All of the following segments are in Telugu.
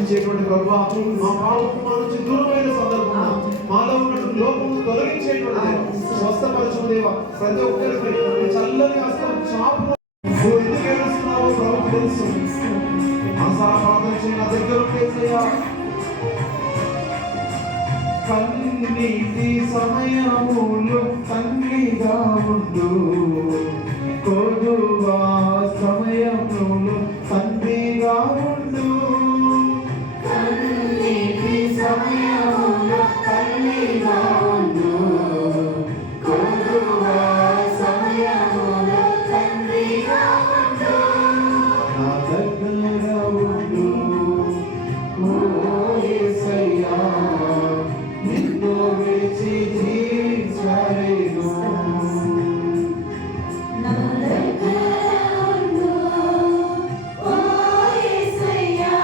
దర్శించేటువంటి ప్రభువా, మా పాపము మా నుంచి దూరమైన సందర్భంలో మాలో ఉన్నటువంటి లోపము తొలగించేటువంటి దేవా, స్వస్థపరచు దేవా. ప్రతి ఒక్కరికి చల్లని హస్తం చాపు. నువ్వు ఎందుకు ఏడుస్తున్నావో ప్రభువు తెలుసు. మనసారా ప్రార్థన చేయి. నా దగ్గర ఉండేసయ్యా. కన్నీటి సమయములు తండ్రిగా ఉండు, కొదువా సమయములు తండ్రిగా ఉండు. కన్నీటి సమయములు తండ్రిగా ఉండు, కొదువా సమయములు తండ్రిగా ఉండు. నా దగ్గర ఉండు ఓ యేసయ్యా, నిన్ను విడిచి జీవించలేను. నా దగ్గర ఉండు ఓ యేసయ్యా,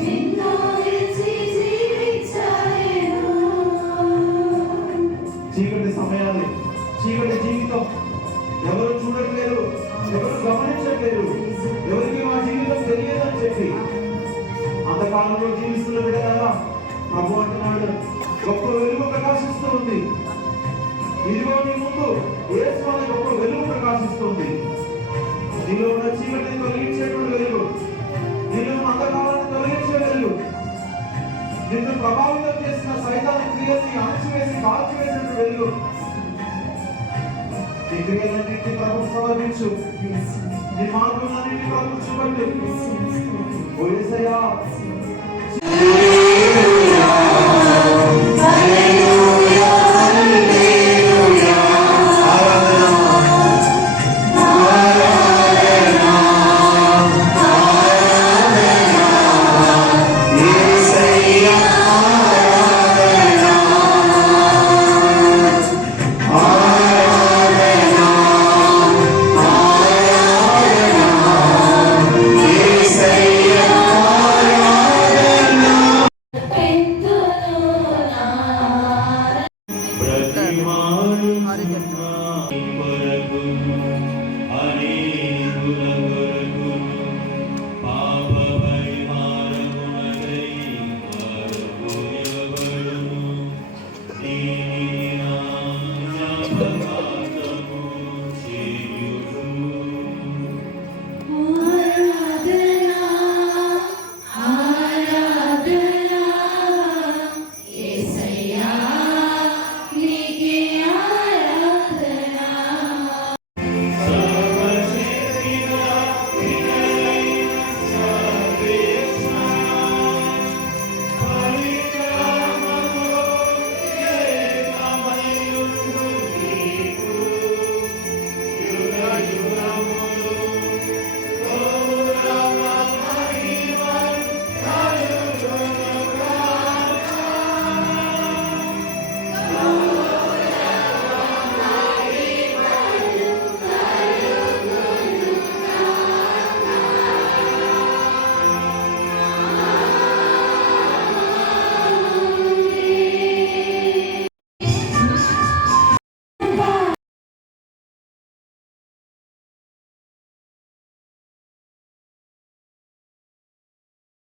నిన్ను విడిచి జీవించలేను. చీకటి సమయాలు, చీకటి జీవితం, ఎవరు చూడట్లేరు, ఎవరు గమనించట్లేరు, ఎవరికి మా జీవితం తెలియదని చెప్పి అంతకాలంలో జీవిస్తున్న బిడ్డలారా, ప్రభు అంటున్నాడు, గొప్ప వెలుగు ప్రకాశిస్తూ ఉంది. ఇదిగో నీ ముందు యేసు అనే గొప్ప వెలుగు ప్రకాశిస్తుంది. నీలో ఉన్న చీకటిని తొలగించేటువంటి వెలుగు, నీలో ఉన్న అంధకారాన్ని తొలగించే వెలుగు, నిన్ను ప్రభావితం చేసిన సైతాన్ క్రియల్ని అణచివేసి కాల్చివేసినటువంటి వెలుగు. నీ క్రియలన్నింటినీ ప్రభువుకు సమర్పించు. నీ మార్గములన్నింటినీ ప్రభువుకు చూపట్టు. ఓ యేసయ్యా,